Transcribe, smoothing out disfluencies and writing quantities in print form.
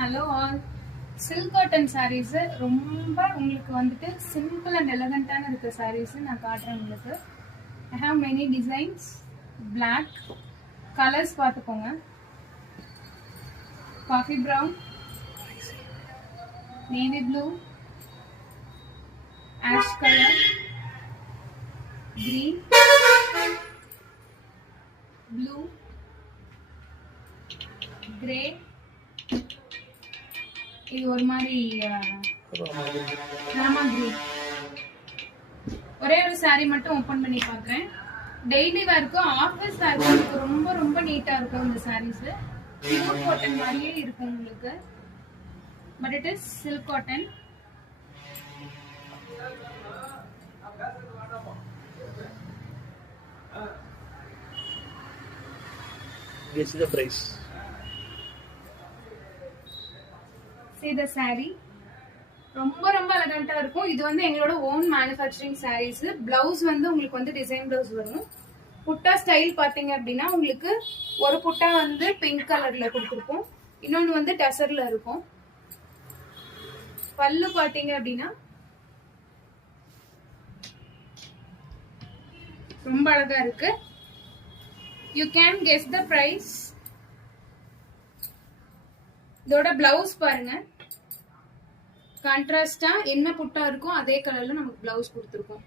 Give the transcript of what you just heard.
Hello all. Silk cotton sarees ரொம்ப உங்களுக்கு வந்துட்டு சிம்பிள் அண்ட் எலகண்டான இருக்க சாரீஸ் நான் காட்டுறேன் உங்களுக்கு. I have many designs. Black colours பார்த்துக்கோங்க. Coffee brown, navy blue, ash colour, green, blue, grey. இது ஒரு மாதிரி ராமா கிரீன். ஒரே ஒரு சாரி மட்டும் ஓபன் பண்ணி பார்க்குறேன். டெய்லி வேர்க்கும் ஆஃபீஸ் வேர்க்கும் ரொம்ப ரொம்ப நீட்டா இருக்கும் இந்த சாரீஸ். பியூர் காட்டன் மாதிரியே இருக்கும் உங்களுக்கு. But it is silk cotton. Guess the price. See the saree. ரொம்ப ரொம்ப எலகண்டா இருக்கும். இது வந்து எங்களோட ஓன் மேனுஃபேக்சரிங் சாரீஸ். பிளவுஸ் வந்து உங்களுக்கு வந்து டிசைன் பிளவுஸ் வரும். புட்டா ஸ்டைல் பாத்தீங்க அப்படின்னா உங்களுக்கு ஒரு புட்டா வந்து பிங்க் கலர்ல கொடுத்துருப்போம், இன்னொன்னு வந்து டசர்ல இருக்கும். பல்லு பாத்தீங்க அப்படின்னா ரொம்ப அழகா இருக்கு. You can guess the price. இதோட பிளவுஸ் பாருங்க, கான்ட்ராஸ்டா என்ன புட்டா இருக்கோ அதே கலர்ல நமக்கு பிளவுஸ் கொடுத்துருக்கோம்.